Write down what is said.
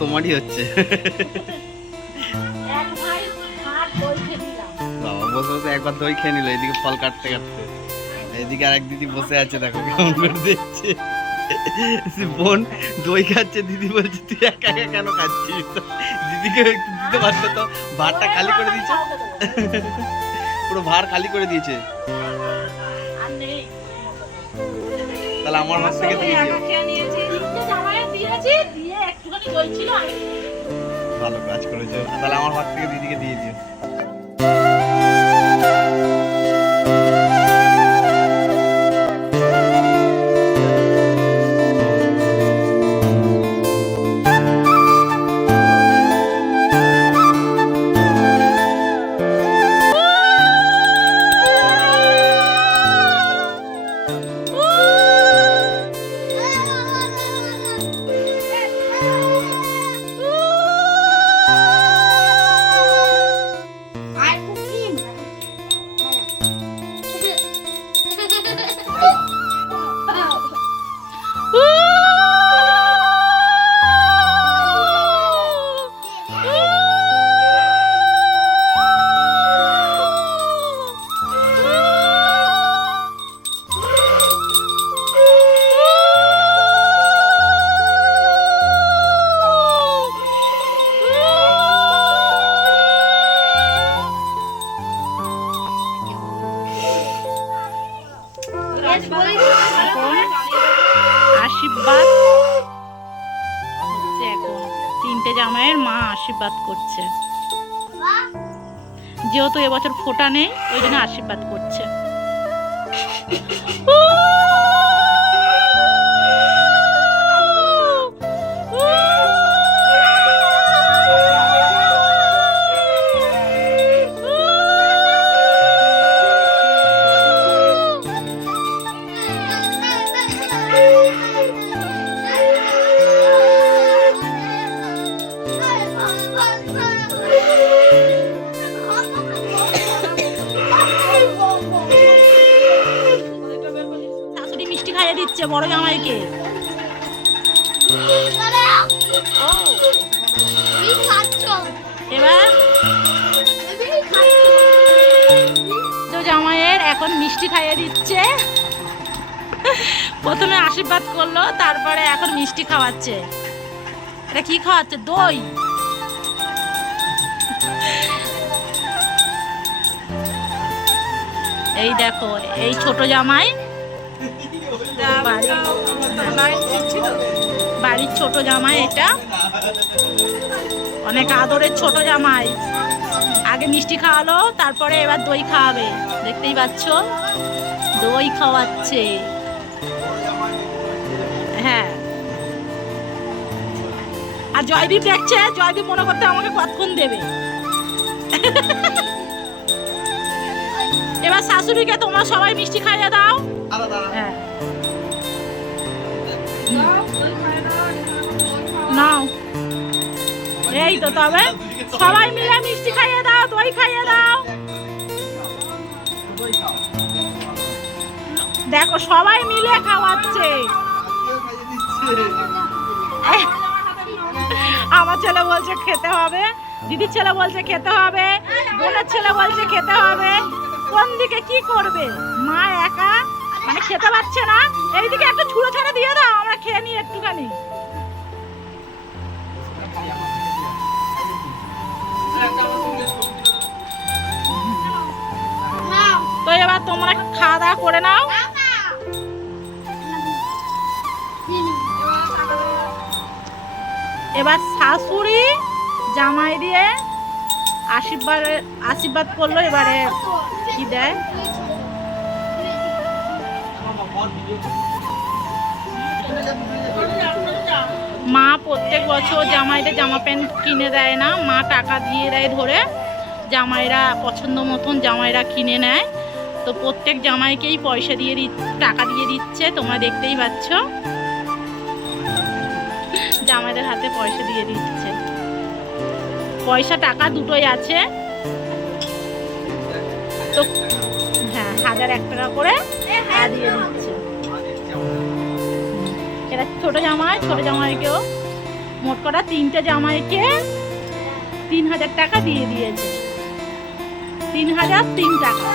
তোমারই হচ্ছে। বাবা বসে বসে একবার দই খেয়ে নিল, এদিকে ফল কাটতে কাটতে। এদিকে আর এক দিদি বসে আছে, দেখো কেমন করে দেখছে। বোন দই খাচ্ছে, দিদি বলছে তুই একা একা কেন খাচ্ছিস? দিদিকে একটু দিতে পারলে তো। ভাতটা খালি করে দিয়েছে, পুরো ভার খালি করে দিয়েছে। তাহলে আমার হাত থেকে দিয়ে দিও। ভালো কাজ করেছো, তাহলে আমার হাত থেকে দিদিকে দিয়ে দিও। আশীর্বাদ হচ্ছে, এখন তিনটে জামাইয়ের মা আশীর্বাদ করছে। যেহেতু এবছর ফোঁটা নেই, ওই জন্য আশীর্বাদ করছে। শাশুড়ি মিষ্টি খাইয়ে দিচ্ছে বড় জামাইকে। এবার তো জামাইয়ের এখন মিষ্টি খাইয়ে দিচ্ছে। প্রথমে আশীর্বাদ করলো, তারপরে এখন মিষ্টি খাওয়াচ্ছে। এটা কি খাওয়াচ্ছে? দই। এই দেখো, এই ছোট জামাই, বাড়ির ছোট জামাই, এটা অনেক আদরের ছোট জামাই। আগে মিষ্টি খাওয়ালো, তারপরে এবার দই খাওয়াবে। দেখতেই পাচ্ছ, দই খাওয়াচ্ছে। হ্যাঁ, আর জয়দীপ দেখছে, জয়দীপ মনে করতে আমাকে কতক্ষণ দেবে। এবার শাশুড়িকে তোমরা সবাই মিষ্টি খাইয়ে দাও। হ্যাঁ, নাও। এই তো, তবে সবাই মিলে মিষ্টি খাইয়ে দাও, দই খাইয়ে দাও। দেখো সবাই মিলে খাওয়াচ্ছে। আমার ছেলে বলছে খেতে হবে, দিদির ছেলে বলছে খেতে হবে, বোনের ছেলে বলছে খেতে হবে। কোন দিকে কি করবে? মা একা মানে খেতে পারছে না। এইদিকে একটু ছুঁড়ো ছাড়া দিয়ে দাও, আমরা খেয়ে নিই একটুখানি। তো এবার তোমরা খাওয়া দাওয়া করে নাও। এবার শাশুড়ি জামাই দিয়ে আশীর্বাদ করলো। এবারে কি দেয়? মা প্রত্যেক বছর জামাইদের জামা প্যান্ট কিনে দেয় না, মা টাকা দিয়ে দেয় ধরে। জামাইরা পছন্দ মতন জামাইরা কিনে নেয়। তো প্রত্যেক জামাইকেই পয়সা দিয়ে টাকা দিয়ে দিচ্ছে, তোমরা দেখতেই পাচ্ছ। জামাইদের হাতে পয়সা দিয়ে দিচ্ছে। পয়সা টাকা দুটোই আছে। তো হ্যাঁ, 1001 টাকা করে দিয়ে দিচ্ছে। এটা ছোট জামাইকেও মোট করা 3টে জামাইকে 3000 টাকা দিয়ে দিয়েছে। 3003 টাকা।